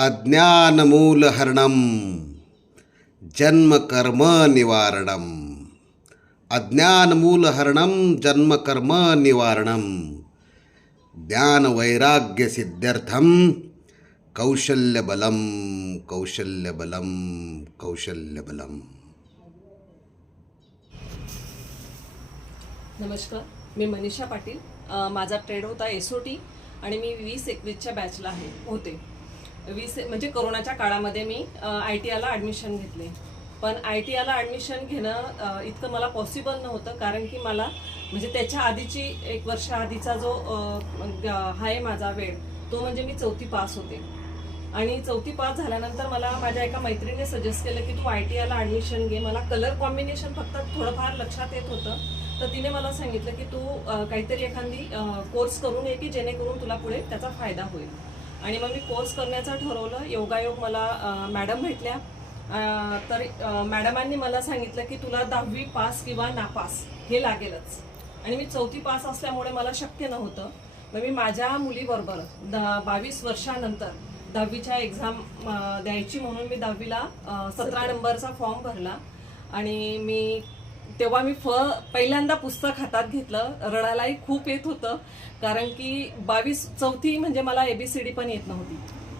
अज्ञानमूलहरणं जन्मकर्म निवारणं अज्ञानमूलहरणं जन्मकर्म निवारणं ज्ञानवैराग्यसिद्ध्यर्थं कौशल्यबलं कौशल्यबलं कौशल्यबलं. नमस्कार, मी मनीषा पाटील. माझा ट्रेड होता SOT आणि मी 20-21च्या बॅचला होते. 20 म्हणजे कोरोनाच्या काळामध्ये मी ITIला ॲडमिशन घेतले. पण ITIला ॲडमिशन घेणं इतकं मला पॉसिबल नव्हतं, कारण की मला म्हणजे त्याच्या आधीची 1 वर्ष आधीचा जो आहे माझा वेळ, तो म्हणजे मी 4थी पास होते. आणि 4थी पास झाल्यानंतर मला माझ्या एका मैत्रिणीने सजेस्ट केलं की तू ITIला ॲडमिशन घे. मला कलर कॉम्बिनेशन फक्त थोडंफार लक्षात येत होतं, तर तिने मला सांगितलं की तू काहीतरी एखादी कोर्स करून ये की जेणेकरून तुला पुढे त्याचा फायदा होईल. आणि मग मी कोर्स करण्याचं ठरवलं. योगायोग मला मॅडम भेटल्या. तर मॅडमांनी मला सांगितलं की तुला 10वी पास किंवा नापास हे लागेलच. आणि मी 4थी पास असल्यामुळे मला शक्य नव्हतं. मग मी माझ्या मुलीबरोबर 22 वर्षानंतर 10वीच्या एक्झाम द्यायची म्हणून मी 10वीला 17 नंबरचा फॉर्म भरला. आणि तेव्हा मी पहिल्यांदा पुस्तक हातात घेतलं. रडायलाही खूप येत होतं, कारण की 4थी म्हणजे मला ABCD पण येत नव्हती.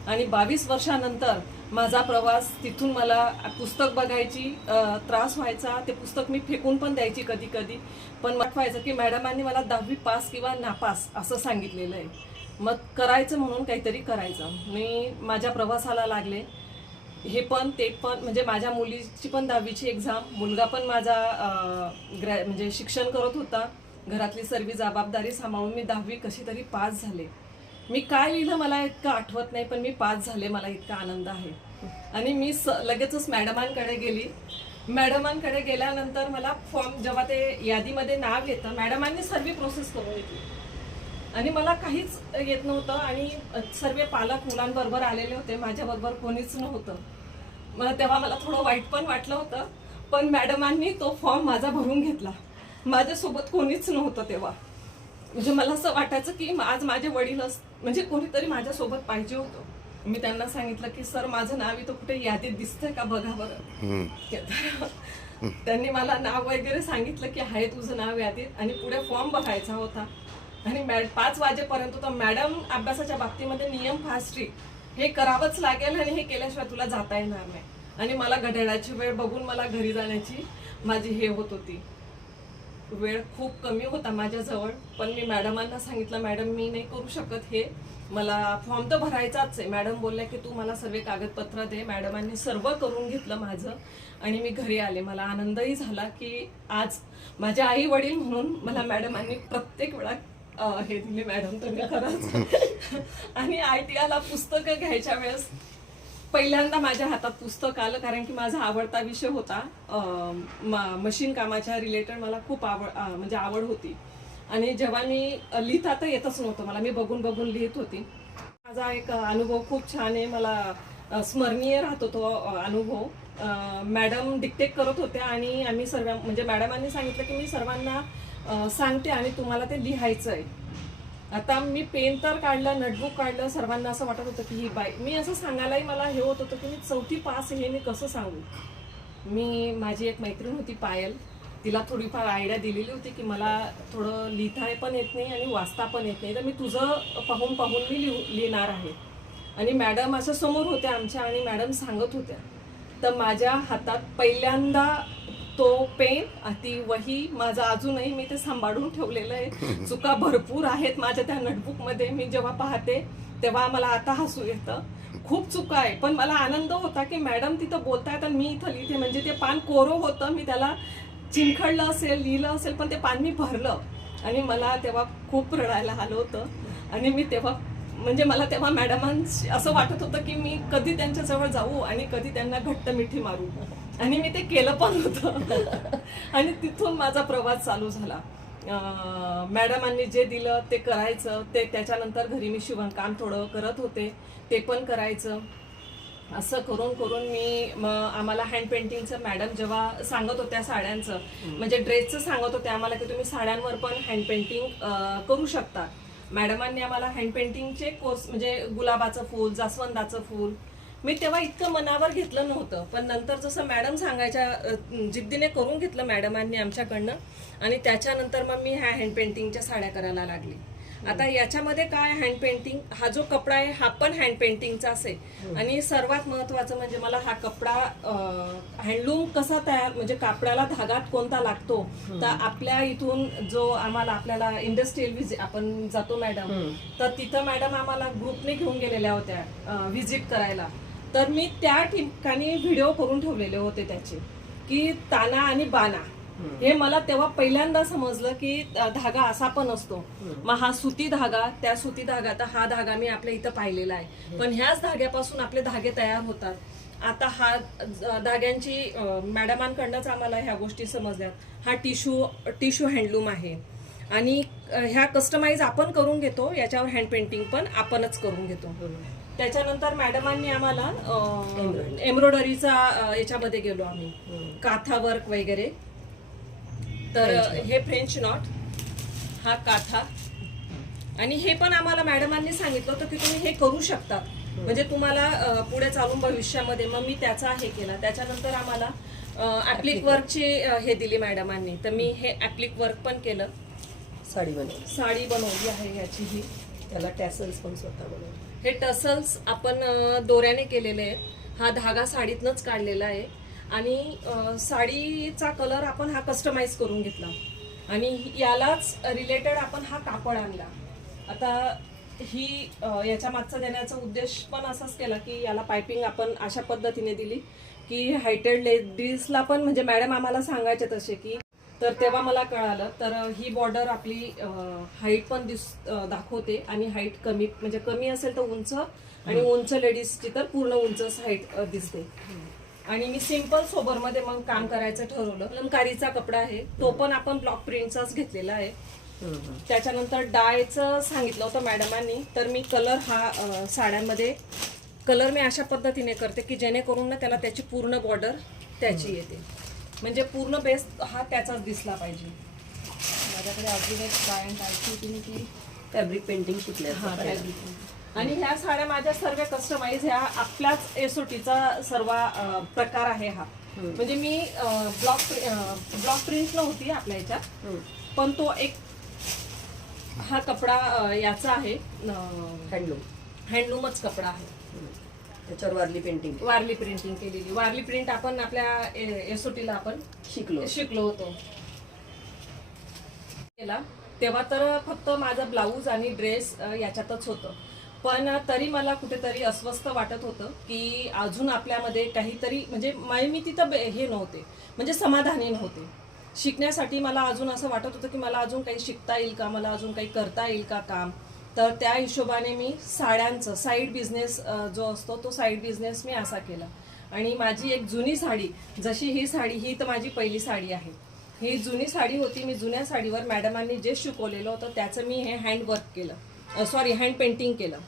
आणि 22 वर्षानंतर माझा प्रवास, तिथून मला पुस्तक बघायची त्रास व्हायचा. ते पुस्तक मी फेकून पण द्यायची कधी कधी. पण व्हायचं की मॅडमांनी मला 10वी पास किंवा नापास असं सांगितलेलं आहे, मग करायचं म्हणून काहीतरी करायचं. मी माझ्या प्रवासाला लागले. हे पण ते पण म्हणजे माझ्या मुलीची पण 10वीची एक्झाम, मुलगा पण माझा म्हणजे शिक्षण करत होता. घरातली सर्व जबाबदारी सांभाळून मी 10वी कशी तरी पास झाले. मी काय लिहिलं मला इतकं आठवत नाही, पण मी पास झाले. मला इतका आनंद आहे. आणि मी लगेचच मॅडमांकडे गेली. मॅडमांकडे गेल्यानंतर मला फॉर्म जेव्हा ते यादीमध्ये नाव येतं, मॅडमांनी सर्व प्रोसेस करून घेतली आणि मला काहीच येत नव्हतं. आणि सर्व पालक मुलांबरोबर आलेले होते, माझ्याबरोबर कोणीच नव्हतं. तेव्हा मला थोडं वाईट पण वाटलं होतं. पण मॅडमांनी तो फॉर्म माझा भरून घेतला. माझ्यासोबत कोणीच नव्हतं तेव्हा. म्हणजे मला असं वाटायचं की आज माझे वडील म्हणजे कोणीतरी माझ्यासोबत पाहिजे होतं. मी त्यांना सांगितलं की सर, माझं नाव इथं कुठे यादीत दिसतंय का बघा बरं. त्यांनी मला नाव वगैरे सांगितलं की आहे तुझं नाव यादीत, आणि पुढे फॉर्म बघायचा होता. आणि 5 वाजेपर्यंत तर मॅडम अभ्यासाच्या बाबतीमध्ये नियम फार स्ट्रिक्ट, हे करावंच लागेल आणि हे केल्याशिवाय तुला जाता येणार नाही. आणि मला घड्याळाची वेळ बघून मला घरी जाण्याची माझी हे होत होती. वेळ खूप कमी होता माझ्याजवळ. पण मी मॅडमांना सांगितलं, मॅडम मी नाही करू शकत हे, मला फॉर्म तर भरायचाच आहे. मॅडम बोलल्या की तू मला सर्व कागदपत्र दे. मॅडमांनी सर्व करून घेतलं माझं आणि मी घरी आले. मला आनंदही झाला की आज माझे आई वडील म्हणून मला मॅडमांनी प्रत्येक वेळा हे दिले, मॅडम तुम्ही खरंच. आणि ITIला पुस्तकं घ्यायच्या वेळेस पहिल्यांदा माझ्या हातात पुस्तक आलं, कारण की माझा आवडता विषय होता मशीन कामाच्या रिलेटेड. मला खूप म्हणजे आवड होती. आणि जेव्हा मी लिहिता तर येतच नव्हतं मला, मी बघून बघून लिहित होती. माझा एक अनुभव खूप छान आहे, मला स्मरणीय राहतो तो अनुभव. मॅडम डिक्टेट करत होत्या आणि आम्ही सर्व म्हणजे मॅडमांनी सांगितलं की मी सर्वांना सांगते आणि तुम्हाला ते लिहायचं आहे. आता मी पेन तर काढलं, नोटबुक काढलं. सर्वांना असं वाटत होतं की ही बाई, मी असं सांगायलाही मला हे होत होतं की मी 4थी पास हे मी कसं सांगू. माझी एक मैत्रीण होती पायल, तिला थोडीफार आयडिया दिलेली होती की मला थोडं लिहिता पण येत नाही आणि वाचता पण येत नाही, तर मी तुझं पाहून पाहून मी लिहिणार आहे. आणि मॅडम असं समोर होत्या आमच्या आणि मॅडम सांगत होत्या. तर माझ्या हातात पहिल्यांदा तो पेन, ती वही, माझं अजूनही मी ते सांभाळून ठेवलेलं आहे. चुका भरपूर आहेत माझ्या त्या नोटबुकमध्ये. मी जेव्हा पाहते तेव्हा मला आता हसू येतं. खूप चुका आहे, पण मला आनंद होता की मॅडम तिथं बोलतायत आणि मी इथं लिहिते. म्हणजे ते पान कोरं होतं, मी त्याला चिंखडलं असेल, लिहिलं असेल, पण ते पान मी भरलं. आणि मला तेव्हा खूप रडायला आलं होतं. आणि मी तेव्हा म्हणजे मला तेव्हा मॅडमांशी असं वाटत होतं की मी कधी त्यांच्याजवळ जाऊ आणि कधी त्यांना घट्ट मिठी मारू. आणि मी ते केलं पण होतं. आणि तिथून माझा प्रवास चालू झाला. मॅडमांनी जे दिलं ते करायचं. त्याच्यानंतर घरी मी शिवणकाम थोडं करत होते, ते पण करायचं. असं करून करून आम्हाला हँड पेंटिंगचं मॅडम जेव्हा सांगत होत्या साड्यांचं, म्हणजे ड्रेसचं सांगत होत्या आम्हाला की तुम्ही साड्यांवर पण हँड पेंटिंग करू शकता. मॅडमांनी आम्हाला हँड पेंटिंगचे कोर्स म्हणजे गुलाबाचं फूल, जास्वंदाचं फूल, मी तेव्हा इतकं मनावर घेतलं नव्हतं. पण नंतर जसं मॅडम सांगायच्या जिद्दीने करून घेतलं मॅडमांनी आमच्याकडनं. आणि त्याच्यानंतर मग मी ह्या हँड पेंटिंगच्या साड्या करायला लागली. आता याच्यामध्ये काय, हँड पेंटिंग हा जो कपडा आहे हा पण हँड पेंटिंगचाच आहे. आणि सर्वात महत्वाचं म्हणजे मला हा कपडा हँडलूम कसा तयार, म्हणजे कापडाला धागात कोणता लागतो, तर आपल्या इथून जो आपल्याला इंडस्ट्रियल आपण जातो मॅडम, तर तिथं मॅडम आम्हाला ग्रुपने घेऊन गेलेल्या होत्या व्हिजिट करायला. तर मी त्या ठिकाणी व्हिडिओ करून ठेवलेले होते त्याचे, की ताना आणि बाना. हे मला तेव्हा पहिल्यांदा समजलं की धागा असा पण असतो. मग हा सुती धागा, त्या सुती धागा, तर हा धागा मी आपल्या इथं पाहिलेला आहे, पण ह्याच धाग्यापासून आपले धागे तयार होतात. आता हा धाग्यांची मॅडमांकडनंच आम्हाला ह्या गोष्टी समजल्यात. हा टिश्यू हँडलूम आहे आणि ह्या कस्टमाइज आपण करून घेतो, याच्यावर हँड पेंटिंग पण आपणच करून घेतो. त्याच्यानंतर मॅडमांनी आम्हाला एम्ब्रॉयडरीचा याच्यामध्ये गेलो आम्ही, काथा वर्क वगैरे. तर हे फ्रेंच नॉट, हा काथा, आणि हे पण आम्हाला मॅडमांनी सांगितलं होतं की तुम्ही हे करू शकता, म्हणजे तुम्हाला पुढे चालून भविष्यामध्ये. मग मी त्याचा हे केला. त्याच्यानंतर आम्हाला ऍप्लिक वर्कची हे दिली मॅडमांनी, तर मी हे ऍप्लिक वर्क पण केलं. साडी बनवली आहे याची ही. त्याला टॅसल्स पण स्वतः बनवले. हे टसल्स आपण दोऱ्याने केलेले आहेत. हा धागा साडीतनच काढलेला आहे आणि साडीचा कलर आपण हा कस्टमाइज करून घेतला आणि यालाच रिलेटेड आपण हा कापड आणला. आता ही याच्या मागचा देण्याचा उद्देश पण असाच केला की याला पायपिंग आपण अशा पद्धतीने दिली की हायटेड लेडीजला पण, म्हणजे मॅडम आम्हाला सांगायचे तसे की, तर तेव्हा मला कळालं. तर ही बॉर्डर आपली हाईट पण दाखवते आणि हाईट कमी, म्हणजे कमी असेल तर उंच, आणि उंच लेडीजची तर पूर्ण उंच हाईट दिसते. आणि मी सिंपल सोबरमध्ये मग काम करायचं ठरवलं. अलंकारीचा कपडा आहे, तो पण आपण ब्लॉक प्रिंटचाच घेतलेला आहे. त्याच्यानंतर डायचं सांगितलं होतं मॅडमांनी, तर मी कलर हा साड्यांमध्ये कलर मी अशा पद्धतीने करते की जेणेकरून ना त्याला त्याची पूर्ण बॉर्डर त्याची येते, म्हणजे पूर्ण बेस हा त्याचाच दिसला पाहिजे. माझ्याकडे अजून एक डाय अँड डायची होती की फॅब्रिक पेंटिंग शिकले. आणि ह्या साड्या माझ्या सर्व कस्टमाइज ह्या आपल्याच एसओटीचा सर्व प्रकार आहे हा. म्हणजे मी ब्लॉक प्रिंट नव्हती आपल्या ह्याच्यात, पण तो एक हा कपडा याचा आहे, हँडलूमच कपडा आहे. त्याच्यावर वारली प्रिंटिंग केलेली. वारली प्रिंट आपण आपल्या एसओटीला आपण शिकलो होतो. तेव्हा तर फक्त माझा ब्लाऊज आणि ड्रेस याच्यातच होतं, पण तरी मला कुठेतरी अस्वस्थ वाटत होतं की अजून आपल्यामध्ये काहीतरी, म्हणजे मी तिथं हे नव्हते, म्हणजे समाधानी नव्हते. शिकण्यासाठी मला अजून असं वाटत होतं की मला अजून काही शिकता येईल का, मला अजून काही करता येईल का काम. तर त्या हिशोबाने मी साड्यांचं साईड बिझनेस जो असतो तो साईड बिझनेस मी असा केला. आणि माझी एक जुनी साडी, जशी ही साडी, ही तर माझी पहिली साडी आहे. ही जुनी साडी होती. मी जुन्या साडीवर मॅडमांनी जे शिकवलेलं होतं त्याचं मी हे हँड पेंटिंग केलं.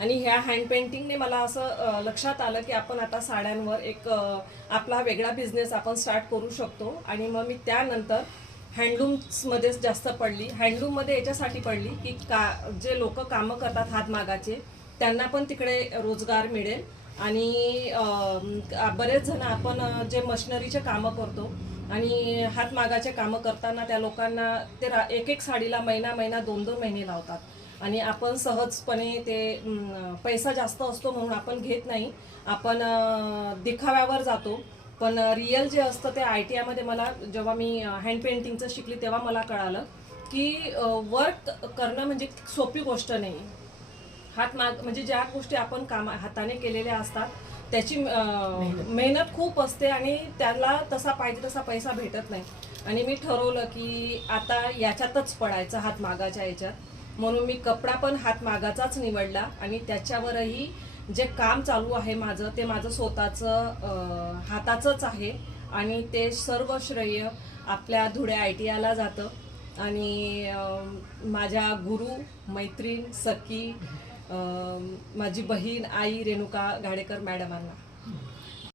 आणि ह्या हँड पेंटिंगने मला असं लक्षात आलं की आपण आता साड्यांवर एक आपला वेगळा बिझनेस आपण स्टार्ट करू शकतो. आणि मग मी त्यानंतर हँडलूम्समध्येच जास्त पडली. हँडलूममध्ये याच्यासाठी पडली की जे लोक कामं करतात हातमागाचे, त्यांना पण तिकडे रोजगार मिळेल. आणि बरेच जण आपण जे मशिनरीचे कामं करतो आणि हातमागाचे कामं करताना त्या लोकांना ते एक साडीला महिना 2 महिने लावतात आणि आपण सहजपणे ते पैसा जास्त असतो म्हणून आपण घेत नाही, आपण दिखाव्यावर जातो. पण रिअल जे असतं ते ITI मला जेव्हा मी हँड पेंटिंगचं शिकली तेव्हा मला कळालं की वर्क करणं म्हणजे सोपी गोष्ट नाही. म्हणजे ज्या गोष्टी आपण हाताने केलेल्या असतात त्याची मेहनत खूप असते आणि त्याला पाहिजे तसा पैसा भेटत नाही. आणि मी ठरवलं की आता याच्यातच पडायचं, हातमागाच्या याच्यात. म्हणून मी कपडा पण हातमागाचाच निवडला आणि त्याच्यावरही जे काम चालू आहे माझं ते माझं स्वतःचं हाताचंच आहे. आणि ते सर्व श्रेय आपल्या धुळे ITI जातं आणि माझ्या गुरु, मैत्रीण, सखी, माझी बहीण, आई रेणुका गाडेकर मॅडमांना.